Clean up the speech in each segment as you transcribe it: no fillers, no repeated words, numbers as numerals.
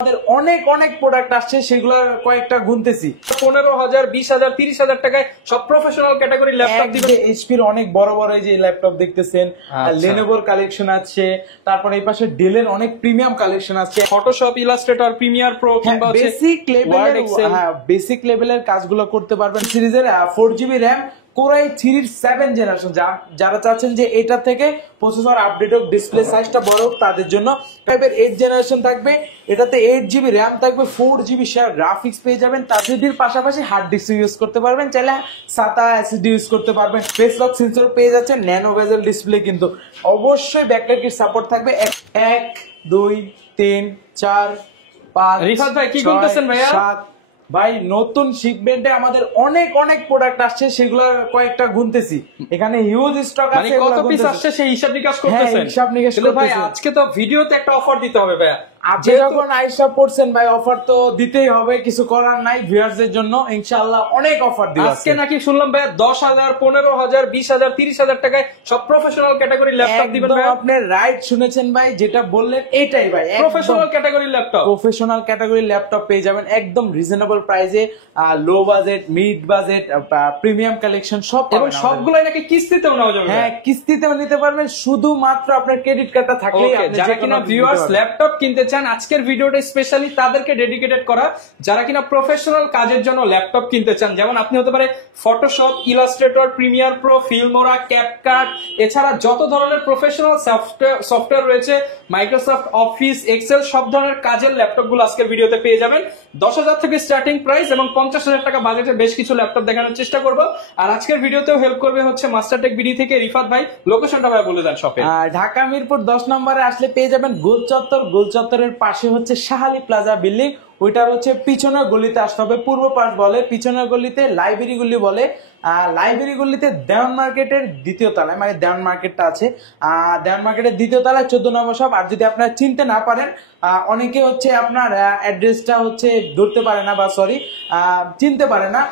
আমাদের অনেক অনেক প্রোডাক্ট আসছে, সেগুলো কয়েকটা গুনতেছি। 15,000, 20,000, 30,000 টাকায় সব প্রফেশনাল ক্যাটাগরি ল্যাপটপ দিবেন। এইচপির অনেক বড় বড় এই যে ল্যাপটপ দেখতেছেন, লেনোভোর কালেকশন আছে, তারপর এই পাশে ডেলের অনেক প্রিমিয়াম কালেকশন আছে, ফটোশপ, ইলাস্ট্রেটর, প্রিমিয়ার প্রো কিংবা বেসিক লেভেলের কাজগুলো করতে পারবেন। সিরিজের 4GB র্যাম কোরাই 3 7 জেনারেশন, যারা চাচ্ছেন যে এটা থেকে প্রসেসর আপডেট হোক, ডিসপ্লে সাইজটা বড় হোক, তাদের জন্য 8 জেনারেশন থাকবে। এটাতে 8GB র্যাম থাকবে, 4GB শেয়ার গ্রাফিক্স পেয়ে যাবেন। তার পাশাপাশি হার্ড ডিস্ক ইউজ করতে পারবেন, চাইলে SATA SSD ইউজ করতে পারবেন। ফেস লক সেন্সর পেয়ে যাচ্ছে, ন্যানো বেজেল ডিসপ্লে, কিন্তু অবশ্যই ব্যাকলাইট সাপোর্ট থাকবে। 1 2 3 4 5 রিফাত ভাই কি বলতেছেন ভাইয়া? 7 ভাই, নতুন শিপমেন্টে আমাদের অনেক অনেক প্রোডাক্ট আসছে, সেগুলো কয়েকটা গুনতেছি। এখানে হিউজ স্টক আছে, কত পিস আসছে সেই হিসাব নিকাশ করতেছেন? হিসাব নিকাশ করতেছি ভাই। আজকে তো ভিডিওতে একটা অফার দিতে হবে ভাইয়া, আপনি যখন আইসা পড়ছেন ভাই, অফার তো দিতেই হবে, কিছু করার নাই। ভিউয়ারদের জন্য ইনশাআল্লাহ অনেক অফার দিব আজকে। নাকি শুনলাম ভাই 10,000, 15,000, 20,000, 30,000 টাকায় সব প্রফেশনাল ক্যাটাগরি ল্যাপটপ দিবেন ভাই। আপনি রাইট শুনেছেন ভাই, যেটা বললেন এটাই ভাই, professional category laptop. Professional category laptop পেয়ে যাবেন একদম রিজনেবল প্রাইসে, low budget, mid budget, premium collection সব, এবং সবগুলাই নাকি কিস্তিতেও নেওয়া যাবে। হ্যাঁ, কিস্তিতেও নিতে পারবেন, শুধুমাত্র আপনার ক্রেডিট কার্ডটা থাকলেই। যারা কিনা ভিউয়ার্স ল্যাপটপ কিনতে চান, আজকের ভিডিওটা স্পেশালি তাদেরকে ডেডিকেটেড করা, যারা কিনা প্রফেশনাল কাজের জন্য ল্যাপটপ কিনতে চান। যেমন আপনি হতে পারে Photoshop, Illustrator, Premiere pro, Filmora, CapCut, এছাড়া যত ধরনের প্রফেশনাল সফটওয়্যার রয়েছে, মাইক্রোসফট অফিস, এক্সেল, সব ধরনের কাজের ল্যাপটপ গুলো আজকের ভিডিওতে পেয়ে যাবেন। 10,000 থেকে স্টার্টিং প্রাইস এবং 50,000 টাকা বাজেটে বেশ কিছু ল্যাপটপ দেখানোর চেষ্টা করবো। আর আজকের ভিডিওতেও হেল্প করবে হচ্ছে মাস্টারটেক বিডি থেকে রিফাত ভাই। লোকেশনটা ভাই বলে দেন শপে। ঢাকা মিরপুর 10 নম্বরে আসলে পেয়ে যাবেন গোল চত্বর। গোল চত্বরের পাশে হচ্ছে শাহালি প্লাজা বিল্ডিং, ওইটার হচ্ছে পিছনের গলিতে আসতে হবে। পূর্ব পাশ বলে, পিছনের গলিতে লাইব্রেরি গলি বলে। লাইব্রেরি গলিতে দেওয়ান মার্কেটের দ্বিতীয় তলায়, মানে দেওয়ান মার্কেটটা আছে, দেওয়ান মার্কেটের দ্বিতীয় তলায় 14 নম্বর শপ। আর যদি আপনারা চিনতে না পারেন, অনেকে হচ্ছে আপনার অ্যাড্রেসটা হচ্ছে ধরতে পারে না, বা সরি চিনতে পারে না,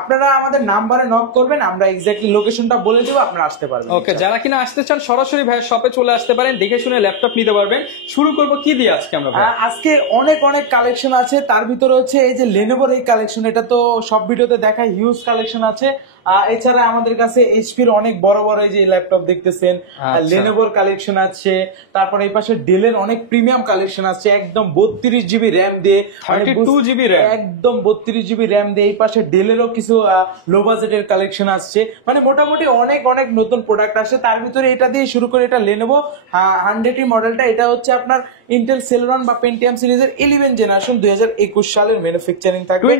আপনারা আমাদের নাম্বারে নক করবেন, আমরা এক্স্যাক্টলি লোকেশনটা বলে দেবো, আপনারা আসতে পারবেন। ওকে, যারা কিনা আসতে চান সরাসরি ভাইয়ের শপে চলে আসতে পারেন, দেখে শুনে ল্যাপটপ নিতে পারবেন। শুরু করব কি দিয়ে আজকে আমরা? আজকে অনেক অনেক কালেকশন আছে, তার ভিতরে হচ্ছে এই যে লেনোভোর এই কালেকশন, এটা তো সব ভিডিওতে দেখায়, হিউজ কালেকশন আছে। এছাড়া আমাদের কাছে এইচপির অনেক বড় বড় এই যে ল্যাপটপ দেখতেছেন, লেনোভোর কালেকশন আছে। তারপর এই পাশে ডেলের অনেক প্রিমিয়াম কালেকশন আছে, একদম 32GB র্যাম দিয়ে, 32GB র্যাম, একদম 32GB র্যাম দিয়ে। এই পাশে ডেলেরও কিছু লো বাজেটের কালেকশন আসছে, মানে মোটামুটি অনেক অনেক নতুন প্রোডাক্ট আসছে। তার ভিতরে এটা দিয়ে শুরু করে, এটা লেনোভো 100 মডেলটা, এটা হচ্ছে আপনার ইন্টেল সেলেরন বা পেন্টিয়াম সিরিজের 11 জেনারেশন, 2021 সালের ম্যানুফ্যাকচারিং থাকবে,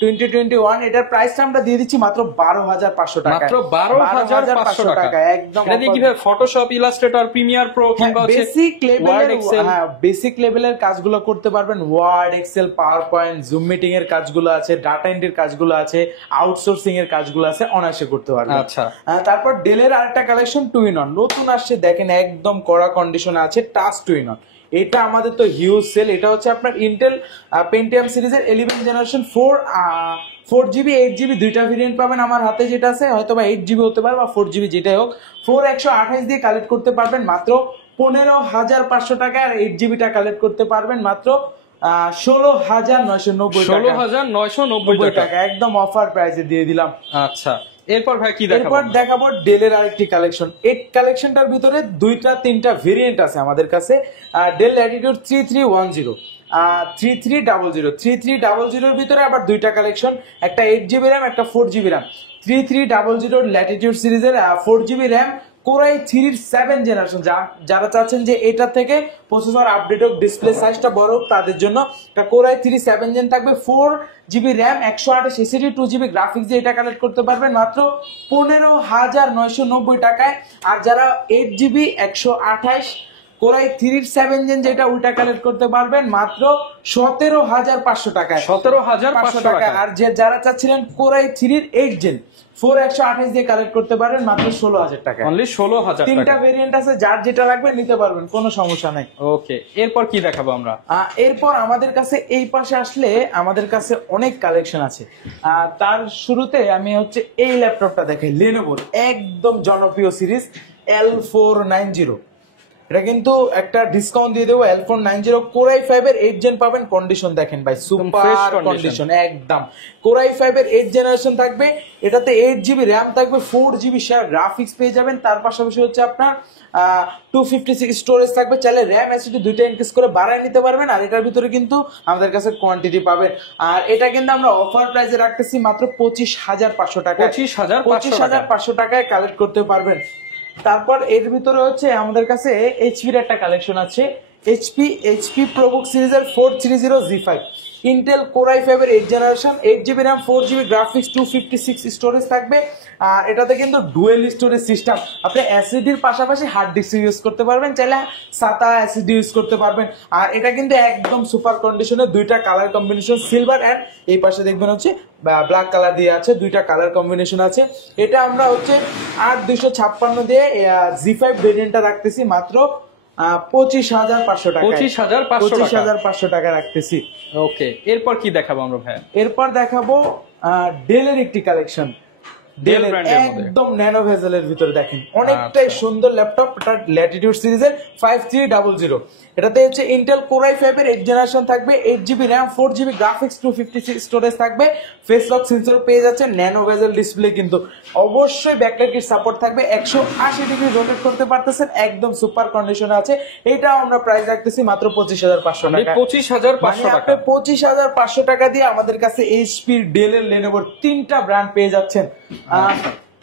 2021। এটার প্রাইসটা আমরা দিয়ে দিচ্ছি মাত্র 12,500 টাকা, মাত্র 12,500 টাকা একদম। এটা দিয়ে কিভাবে ফটোশপ, ইলাস্ট্রেটর, প্রিমিয়ার প্রো কিংবা বেসিক লেভেলের কাজগুলো করতে পারবেন। Word, Excel, PowerPoint, Zoom meeting এর কাজগুলো আছে, ডাটা এন্ট্রির কাজগুলো আছে, আউটসোর্সিং এর কাজগুলো আছে, অনায়াসে করতে পারবেন। আচ্ছা, তারপর ডেলের আরেকটা কালেকশন 2-in-1 নতুন আসছে, দেখেন একদম কড়া কন্ডিশনে আছে, টাচ 2-in-1। এটা আমাদের তো হিউজ সেল। এটা হচ্ছে আপনার ইন্টেল পেন্টিয়াম সিরিজের 11 জেনারেশন 4GB 8GB দুইটা ভেরিয়েন্ট পাবেন আমার হাতে, যেটা আছে হয়তো বা 8GB হতে পারে বা 4GB, যেটাই হোক। 128 দিয়ে কালেক্ট করতে পারবেন মাত্র 15,500 টাকা, আর 8GBটা কালেক্ট করতে পারবেন মাত্র 16,990 টাকা, একদম অফার প্রাইসে দিয়ে দিলাম। আচ্ছা, এরপর ভাই কি দেখাবো? এরপর দেখাবো ডেলের আরেকটি কালেকশন। এই কালেকশনটার ভিতরে 2-3টা ভেরিয়েন্ট আছে আমাদের কাছে। ডেল ল্যাটিটিউড 3310, 3300 এর ভিতরে আবার দুইটা কালেকশন, একটা 8GB র্যাম, একটা 4GB র্যাম। 3300 ল্যাটিটিউড সিরিজের 4GB র্যাম, কোরাই 3 7 জেনারেশন, যারা চাচ্ছেন যে এটা থেকে প্রসেসর আপডেট হোক, ডিসপ্লে সাইজটা বড় হোক, তাদের জন্য একটা কোরাই 3 7 জেন থাকবে, 4GB RAM, 128 SSD, 2GB graphics দিয়ে এটা কালেক্ট করতে পারবেন মাত্র 15,990 টাকায়। আর যারা 8GB 128 কোরাই 3 7 জেন যেটা, ওইটা কালেক্ট করতে পারবেন মাত্র 17,500 টাকায়, 17,500 টাকা। আর যারা চাচ্ছিলেন কোরাই 3 8 জেন 4 128 দিয়ে কালেক্ট করতে পারেন মাত্র 16,000 টাকা, অনলি 16,000 টাকা। তিনটা ভেরিয়েন্ট আছে, যার যেটা লাগবে নিতে পারবেন, কোনো সমস্যা নাই। ওকে, এরপর কি দেখাবো আমরা? এরপর আমাদের কাছে এই পাশে আসলে আমাদের কাছে অনেক কালেকশন আছে। তার শুরুতে আমি হচ্ছে এই ল্যাপটপটা দেখাই, লেনোভোর একদম জনপ্রিয় সিরিজ L490। এটা কিন্তু একটা ডিসকাউন্ট দিয়ে দেবো। L4 90 Core i5 এর 8 জেন পাবেন, কন্ডিশন দেখেন ভাই সুপার কন্ডিশন একদম। Core i5 এর 8 জেনারেশন থাকবে, এটাতে 8GB র্যাম থাকবে, 4GB শেয়ার গ্রাফিক্স পেয়ে যাবেন, তার পাশাপাশি হচ্ছে আপনার 256 স্টোরেজ থাকবে, চাইলে র্যাম এসএসডি দুইটা ইনক্রিজ করে বাড়ায় নিতে পারবেন। আর এটার ভিতরে কিন্তু আমাদের কাছে কোয়ান্টিটি পাবেন। আর এটা কিন্তু আমরা অফার প্রাইসে রাখতেছি মাত্র 25,500 টাকা, 25,500 টাকায় কালেক্ট করতে পারবেন। তারপর এর ভিতরে হচ্ছে আমাদের কাছে এইচপির একটা কালেকশন আছে, এইচপি প্রোবুক সিরিজের 430G5 ইন্টেল কোর i5 এর 8 generation, 8GB RAM, 4GB graphics, 256 storage থাকবে। আর এটাতে কিন্তু ডুয়েল স্টোরেজ সিস্টেম, আপনি এসএসডির পাশাপাশি হার্ড ডিস্ক ইউজ করতে পারবেন, চাইলে SATA এসএসডি ইউজ করতে পারবেন। আর এটা কিন্তু একদম সুপার কন্ডিশনে, দুইটা কালার কম্বিনেশন সিলভার এন্ড এই পাশে দেখবেন হচ্ছে ব্ল্যাক কালার দিয়ে আছে, দুইটা কালার কম্বিনেশন আছে। এটা আমরা হচ্ছে 8256 দিয়ে G5 ভেরিয়েন্টটা রাখতেছি মাত্র 25,500 টাকা, 25,500 টাকা রাখতেছি। ওকে, এরপর কি দেখাবো আমরা ভাই? এরপর দেখাবো ডেলের একটি কালেকশন, ডেল ব্র্যান্ডের মধ্যে একদম ন্যানো ভেজেলের ভিতরে দেখেন অনেকটাই সুন্দর ল্যাপটপ। এটা ল্যাটিটিউড সিরিজের 5300, এটাতে হচ্ছে ইন্টেল কোর i5 এর 8 জেনারেশন থাকবে, 8GB RAM, 4GB graphics, 256 storage থাকবে, ফেস লক সেন্সর পেয়ে যাচ্ছে, ন্যানো ভেজেল ডিসপ্লে, কিন্তু অবশ্যই ব্যাকলাইট কিট সাপোর্ট থাকবে, 180 ডিগ্রি রোটেট করতে পারতেছেন, একদম সুপার কন্ডিশনে আছে। এটাও আমরা প্রাইস রাখতেছি মাত্র 25,500 টাকা, 25,500 টাকা। 25,500 টাকা দিয়ে আমাদের কাছে এইচপি, ডেলের, লেনোভোর তিনটা ব্র্যান্ড পেয়ে যাচ্ছেন।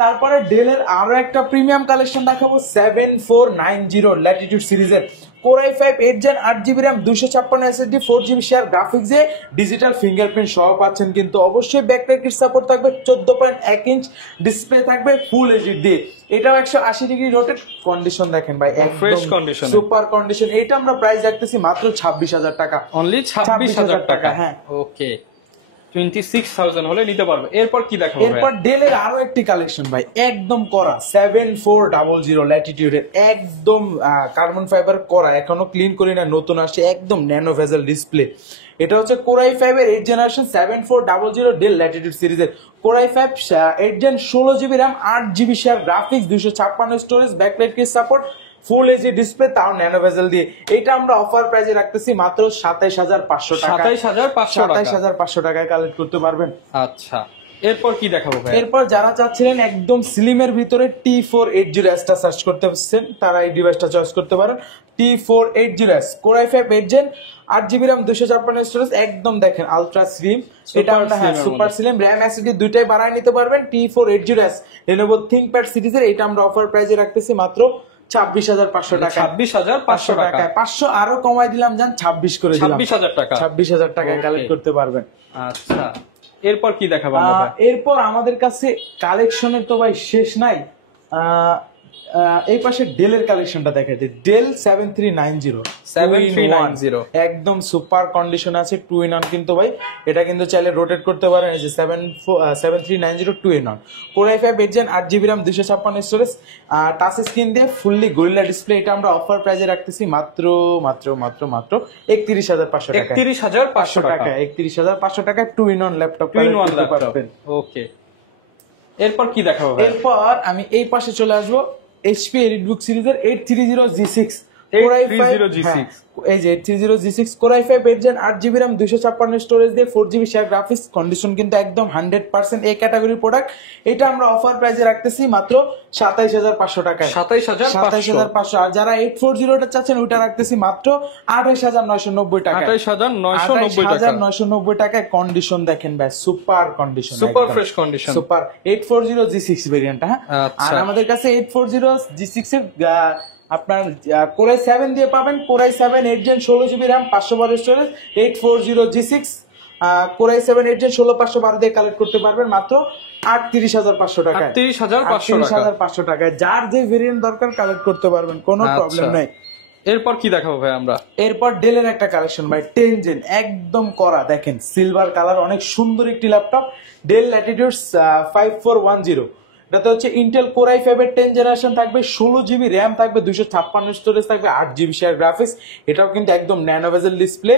তারপরে ডেলের আরো একটা প্রিমিয়াম কালেকশন দেখাবো, 7490 ল্যাটিটিউড সিরিজের core i5 8 gen, 8GB RAM, 256 SSD, 4GB share গ্রাফিক্সে ডিজিটাল ফিঙ্গারপ্রিন্ট সহ পাচ্ছেন, কিন্তু অবশ্যই ব্যাকলাইট কিট সাপোর্ট থাকবে, 14.1 ইঞ্চ ডিসপ্লে থাকবে ফুল এইচডি দিয়ে। এটাও 180 ডিগ্রি রোটেট, কন্ডিশন দেখেন ভাই ফ্রেশ কন্ডিশন, সুপার কন্ডিশন। এটা আমরা প্রাইস রাখতেছি মাত্র 26,000 টাকা, অনলি 26,000 টাকা। হ্যাঁ, ওকে, 26,000 হলে নিতে পারবে। এরপর কি দেখাবো? এরপর ডেলের আরো একটি কালেকশন ভাই, একদম করা 7400 ল্যাটিটিউডের, একদম কার্বন ফাইবার করা, এখনো ক্লিন করি না, নতুন আসছে, একদম ন্যানো ভেজেল ডিসপ্লে। এটা হচ্ছে কোর i5 এর 8 জেনারেশন 7400 ডেল ল্যাটিটিউড সিরিজের core i5 8 gen, 16GB RAM, 8GB share graphics, 256 storage, backlight kit support, full HD display, তাও ন্যানো ভেজেল দিয়ে। এটা আমরা অফার প্রাইসে রাখতেছি মাত্র 27,500 টাকা, 27,500 টাকায় কালেক্ট করতে পারবেন। আচ্ছা, এরপর কি দেখাবো ভাই? এরপর যারা চাচ্ছিলেন একদম স্লিমের ভিতরে T480S টা সার্চ করতে পারছেন, তারা এই ডিভাইসটা চয়েস করতে পারেন। T480S core i5 8 gen, 8GB RAM, 256 storage, একদম দেখেন আলট্রা স্লিম। এটা আমরা সুপার স্লিম, র্যাম এসএসডি দুইটাই বাড়ায় নিতে পারবেন। T480S Lenovo ThinkPad সিরিজের, এটা আমরা অফার প্রাইসে রাখতেছি মাত্র 26,500 টাকা, 26,500 টাকা। 500 আরো কমাই দিলাম, যান 26 করে দিলাম, 26,000 টাকা, 26,000 টাকায় কালেক্ট করতে পারবেন। আচ্ছা, এরপর কি দেখাবো? এরপর আমাদের কাছে কালেকশনের তো ভাই শেষ নাই। এই পাশে ডেলের কালেকশনটা দেখাচ্ছে, ডেল 7390 একদম সুপার কন্ডিশন আছে, 2-in-1 কিন্তু ভাই। এটা কিন্তু চাইলে রোটেট করতে পারেন, এই যে 7390 2-in-1 core i5 8 gen, 8GB RAM, 256 storage, touch screen দিয়ে ফুললি গরিলা ডিসপ্লে। এটা আমরা অফার প্রাইসে রাখতেছি মাত্র 31,500 টাকা, 31,500 টাকা, 31,500 টাকা 2-in-1 ল্যাপটপ পাবেন। ওকে, এরপর কি দেখাবো? এরপর আমি এই পাশে চলে আসবো, HP এলিটবুক সিরিজের 830G6 এই যে 830G6 core i5 8 gen, 8GB RAM, 256 storage দিয়ে, 4GB শেয়ার গ্রাফিক্স, কন্ডিশন কিন্তু একদম 100% এই ক্যাটাগরির প্রোডাক্ট। এটা আমরা অফার প্রাইসে রাখতেছি মাত্র 27,500 টাকায়, 27,500। আর যারা 840 টা চাচ্ছেন ওইটা রাখতেছি মাত্র 28,990 টাকা, 28,990 টাকায়। কন্ডিশন দেখেন ভাই super condition, super fresh condition, super 840G6 variant. হ্যাঁ, আর আমাদের কাছে 840G6 এর আপনার কোর i7 দিয়ে পাবেন, core i7 8 gen, 16GB RAM, 512 storage, 840G6 core i7 8 gen, 16,512 দিয়ে কালেক্ট করতে পারবেন মাত্র 38,500 টাকা, 38,500 টাকায়। যার যে ভেরিয়েন্ট দরকার কালেক্ট করতে পারবেন, কোনো প্রবলেম নাই। এরপর কি দেখাবো ভাই আমরা? এরপর ডেলের একটা কালেকশন ভাই, 10 জেন, একদম করা, দেখেন সিলভার কালার, অনেক সুন্দর একটি ল্যাপটপ, ডেল ল্যাটিটিউড 5410। এটাতে হচ্ছে ইন্টেল কোর i5 এর 10 জেনারেশন থাকবে, 16GB র্যাম থাকবে, 256 স্টোরেজ থাকবে, 8GB শেয়ার গ্রাফিক্স। এটাও কিন্তু একদম ন্যানো ভেজেল ডিসপ্লে,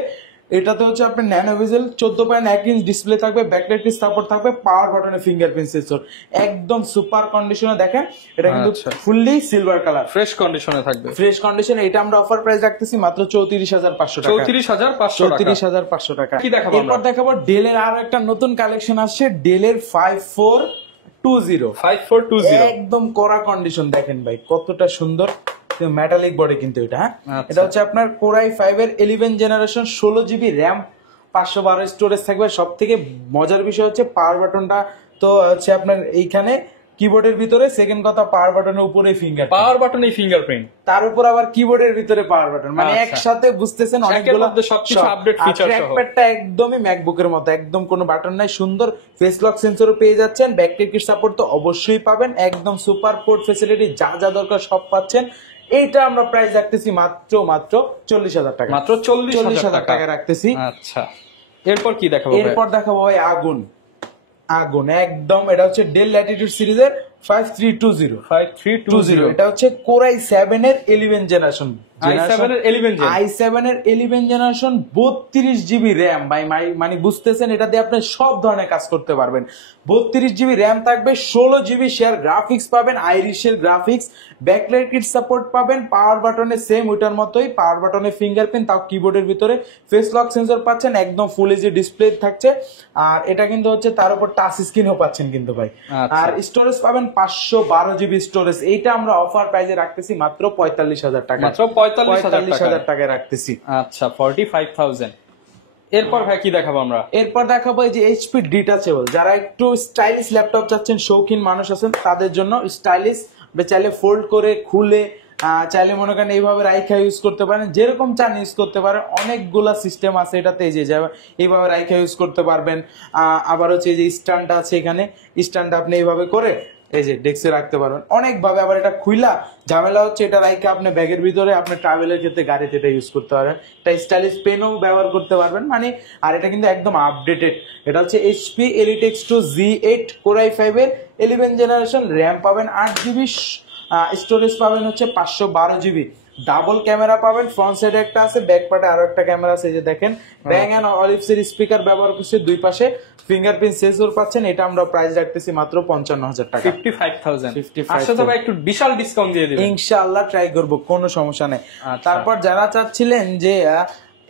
এটাতে হচ্ছে আপনার ন্যানো বেজেল 14.1 ইঞ্চ ডিসপ্লে থাকবে, ব্যাকলাইট সাপোর্ট থাকবে, পাওয়ার বাটনে ফিঙ্গারপ্রিন্ট সেন্সর, একদম সুপার কন্ডিশনে। দেখেন এটা কিন্তু ফুললি সিলভার কালার, ফ্রেশ কন্ডিশনে থাকবে, ফ্রেশ কন্ডিশনে। এটা আমরা অফার প্রাইস রাখতেছি মাত্র 34,500 টাকা। 34,500 টাকা। কি দেখাবো? এরপর দেখাবো ডেলের আরো একটা নতুন কালেকশন আসছে, ডেলের 5420 একদম কড়া কন্ডিশন। দেখেন ভাই কতটা সুন্দর মেটালিক বডি কিন্তু এটা। এটা হচ্ছে আপনার কোরাই 5 এর 11 জেনারেশন, 16 GB র্যাম, 512 স্টোরেজ থাকবে। সব থেকে মজার বিষয় হচ্ছে পাওয়ার বাটনটা তো হচ্ছে আপনার এইখানে কিবোর্ডের ভিতরে, সেকেন্ড কথা পাওয়ার বাটনের উপরে ফিঙ্গারপ্রিন্ট, তার উপর আবার কিবোর্ডের ভিতরে পাওয়ার বাটন, মানে একসাথে বুঝতেছেন অনেকগুলো সবকিছু আপডেট ফিচার সহ। ট্র্যাকপ্যাডটা একদমই ম্যাকবুকের মতো, একদম কোনো বাটন নাই, সুন্দর ফেস লক সেন্সরও পেয়ে যাচ্ছেন, ব্যাকলাইট সাপোর্ট তো অবশ্যই পাবেন, একদম সুপার পোর্ট ফ্যাসিলিটি, যা যা দরকার সব পাচ্ছেন। এইটা আমরা প্রাইস রাখতেছি মাত্র 40,000 টাকা, মাত্র 40,000 টাকা রাখতেছি। আচ্ছা, এরপর কি দেখাবো? এরপর দেখাবো ভাই আগুন একদম। এটা হচ্ছে ডেল ল্যাটিটিউড সিরিজের 5320। এটা হচ্ছে কোরাই 7 এর 11 জেনারেশন, i7 এর 11 জেনারেশন, 32 GB র্যাম। মানে বুঝতেছেন, এটা দিয়ে আপনি সব ধরনের কাজ করতে পারবেন। 32 GB র্যাম থাকবে, 16 GB শেয়ার গ্রাফিক্স পাবেন, আইরিশের গ্রাফিক্স, ব্যাকলাইট কিট সাপোর্ট পাবেন, পাওয়ার বাটনে সেম ওইটার মতোই, পাওয়ার বাটনে ফিঙ্গারপ্রিন্ট, তাও কিবোর্ডের ভিতরে ফেস লক সেন্সর পাচ্ছেন, একদম ফুল এইচডি ডিসপ্লে থাকছে। আর এটা কিন্তু হচ্ছে তার উপর টাচ স্ক্রিনও পাচ্ছেন কিন্তু ভাই। আর স্টোরেজ পাবেন 512 GB স্টোরেজ। এইটা আমরা অফার প্রাইসে রাখতেছি মাত্র 45,000 টাকা, মাত্র 45,000 টাকায় রাখতেছি। আচ্ছা, 45,000। এরপর ভাই কি দেখাবো আমরা? এরপর দেখাবো এই যে এইচপি ডিটাচেবল, যারা একটু স্টাইলিশ ল্যাপটপ চাচ্ছেন, শৌখিন মানুষ আছেন, তাদের জন্য স্টাইলিশ, চাইলে ফোল্ড করে খুলে চাইলে মনে করেন এইভাবে রাইখা ইউজ করতে পারেন, যেরকম চান ইউজ করতে পারেন। অনেকগুলা সিস্টেম আছে এটাতে, এই যে এইভাবে রাইখা ইউজ করতে পারবেন। আবার হচ্ছে এই যে স্ট্যান্ডটা আছে, এখানে স্ট্যান্ডটা আপনি এইভাবে করে এই যে ডেস্কে রাখতে পারবেন অনেকভাবে। আবার এটা খুইলা ঝামেলা হচ্ছে, এটা রাইখা আপনি ব্যাগের ভিতরে আপনি ট্রাভেলের ক্ষেত্রে গাড়িতে এটা ইউজ করতে পারবেন। এটা স্টাইলিশ পেনও ব্যবহার করতে পারবেন মানে। আর এটা কিন্তু একদম আপডেটেড। এটা হচ্ছে এইচপি এলিটেক্স 2 G8 কোরাই 5 এর 11 জেনারেশন, র্যাম পাবেন 8 GB, স্টোরেজ পাবেন হচ্ছে 512 GB, ডাবল ক্যামেরা পাবেন, ফ্রন্ট সাইডে একটা আছে, ব্যাক পার্টে আরো একটা ক্যামেরা আছে। যে দেখেন ব্যাং এন্ড অলিভস এর স্পিকার ব্যবহার করছে, দুই পাশে ফিঙ্গারপ্রিন্ট সেন্সর পাচ্ছেন। এটা আমরা প্রাইস রাখতেছি মাত্র 55,000 টাকা, 55,000। আসলে ভাই একটু বিশাল ডিসকাউন্ট দিয়ে দিবেন ইনশাআল্লাহ, ট্রাই করব, কোনো সমস্যা নেই। তারপর যারা চাচ্ছিলেন যে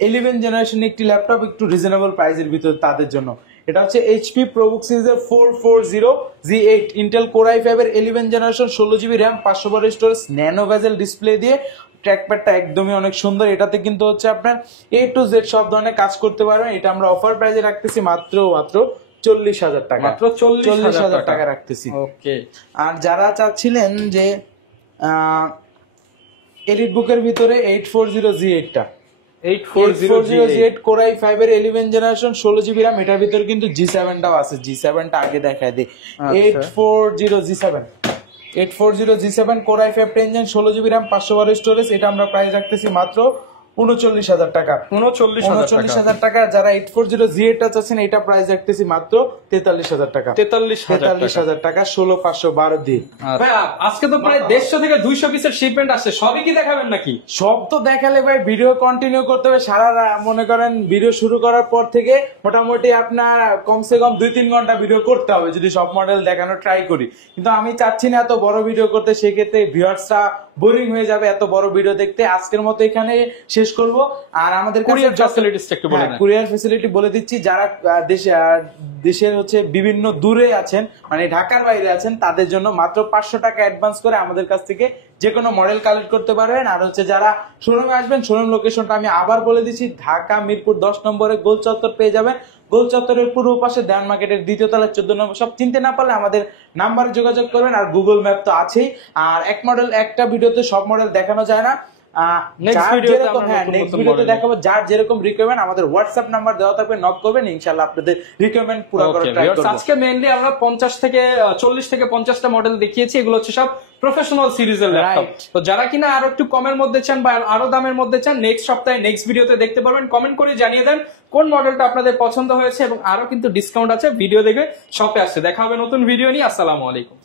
11 জেনারেশন একটি ল্যাপটপ একটু রিজনেবল প্রাইসের ভিতরে, তাদের জন্য এটা হচ্ছে এইচপি প্রোবুক সিরিজের 440 G8 ইন্টেল কোরাই 5 এর 11 generation, 16 GB RAM, 512 storage, nano বেজেল ডিসপ্লে দিয়ে। ট্র্যাকপ্যাডটা একদমই অনেক সুন্দর। এটাতে কিন্তু হচ্ছে আপনার A to Z সব ধরনের কাজ করতে পারবেন। এটা আমরা অফার প্রাইসে রাখতেছি মাত্র 40,000 টাকা, মাত্র 40,000 টাকা রাখতেছি। ওকে। আর যারা চাচ্ছিলেন যে এলিট বুকের ভিতরে 840 G8 টা, 840 কোরাই 5 এর 11 জেনারেশন, 16 GB র্যাম, এটার ভিতরে কিন্তু G7 টাও আছে। G7 টা আগে দেখায় দিই। 840 G7 core i 5 10 gen, 16 GB RAM, 512 storage. এটা আমরা প্রাইস রাখতেছি মাত্র 39,000 টাকা, 39,000 টাকা। যারা 840 G8 টা চাচ্ছেন, এটা প্রাইস রাখতেছি মাত্র 43,000 টাকা, 43,000 টাকা, 16,512 দিয়ে। ভাই আজকে তো প্রায় 150 থেকে 200 পিসের শিপমেন্ট আসছে, সবই কি দেখাবেন নাকি? সব তো দেখালে ভাই ভিডিও কন্টিনিউ করতে হবে সারা মনে করেন ভিডিও শুরু করার পর থেকে মোটামুটি আপনার কমসে কম 2-3 ঘন্টা ভিডিও করতে হবে যদি সব মডেল দেখানো ট্রাই করি। কিন্তু আমি চাচ্ছি না এত বড় ভিডিও করতে, সেক্ষেত্রে ভিউয়ার্সরা বোরিং হয়ে যাবে এত বড় ভিডিও দেখতে। আজকের মতো এখানে শেষ করব। আর আমাদের কুরিয়ার ফ্যাসিলিটিস একটু বলে দেন। কুরিয়ার ফ্যাসিলিটি বলে দিচ্ছি, যারা দেশের হচ্ছে বিভিন্ন দূরে আছেন, মানে ঢাকার বাইরে আছেন, তাদের জন্য মাত্র 500 টাকা অ্যাডভান্স করে আমাদের কাছ থেকে যে কোনো মডেল কালেক্ট করতে পারবেন। আর হচ্ছে যারা শোরুমে আসবেন, শোরুম লোকেশনটা আমি আবার বলে দিচ্ছি, ঢাকা মিরপুর 10 নম্বরে গোল চত্বর পেয়ে যাবেন। গোল চত্বরের পূর্ব পাশে দেওয়ান মার্কেটের 2য় তলায় 14 নম্বর। সব চিনতে না পারলে আমাদের নাম্বারে যোগাযোগ করবেন। আর গুগল ম্যাপ তো আছেই। আর এক মডেল একটা ভিডিওতে সব মডেল দেখানো যায় না। নেক্সট ভিডিওতে দেখাবো। যার যেরকম রিকোয়ারমেন্ট আমাদের হোয়াটসঅ্যাপ নাম্বার দেওয়া থাকবে, নক করবেন, ইনশাআল্লাহ আপনাদের রিকোয়ারমেন্ট পুরো করার ট্রাই করব। আজকে মেইনলি আমরা 40 থেকে 50টা মডেল দেখিয়েছি। এগুলো হচ্ছে সব প্রফেশনাল সিরিজের ল্যাপটপ। তো যারা কিনা আরো একটু কমের মধ্যে চান বা আরো দামের মধ্যে চান, নেক্সট সপ্তাহে নেক্সট ভিডিওতে দেখতে পারবেন। কমেন্ট করে জানিয়ে দেন কোন মডেলটা আপনাদের পছন্দ হয়েছে, এবং আরো কিন্তু ডিসকাউন্ট আছে। ভিডিও দেখে শপে আসছে। দেখা হবে নতুন ভিডিও নিয়ে। আসসালামু আলাইকুম।